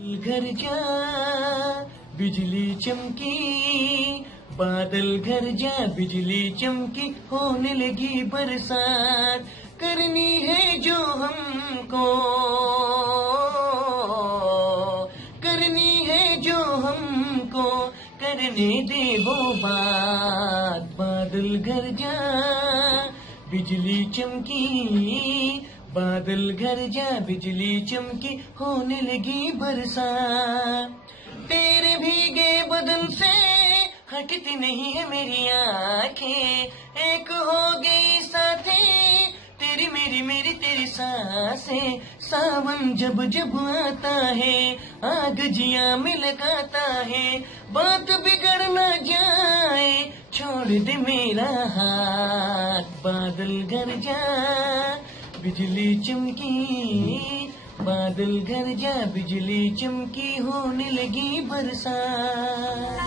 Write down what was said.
घर जा बिजली चमकी, बादल घर जा बिजली चमकी, होने लगी बरसात। करनी है जो हमको, करनी है जो हमको, करने दे वो बात। बादल घर जा बिजली चमकी, बादल घर जा बिजली चमकी, होने लगी बरसात। तेरे भीगे बदन से हटती नहीं है मेरी आंखें, एक हो गई साथी तेरी मेरी मेरी तेरी सांसें। सावन जब जब आता है आग जिया में लगाता है, बात बिगड़ न जाए छोड़ दे मेरा हाथ। बादल घर जा बिजली चमकी, बादल घर जा बिजली चमकी, होने लगी बरसात।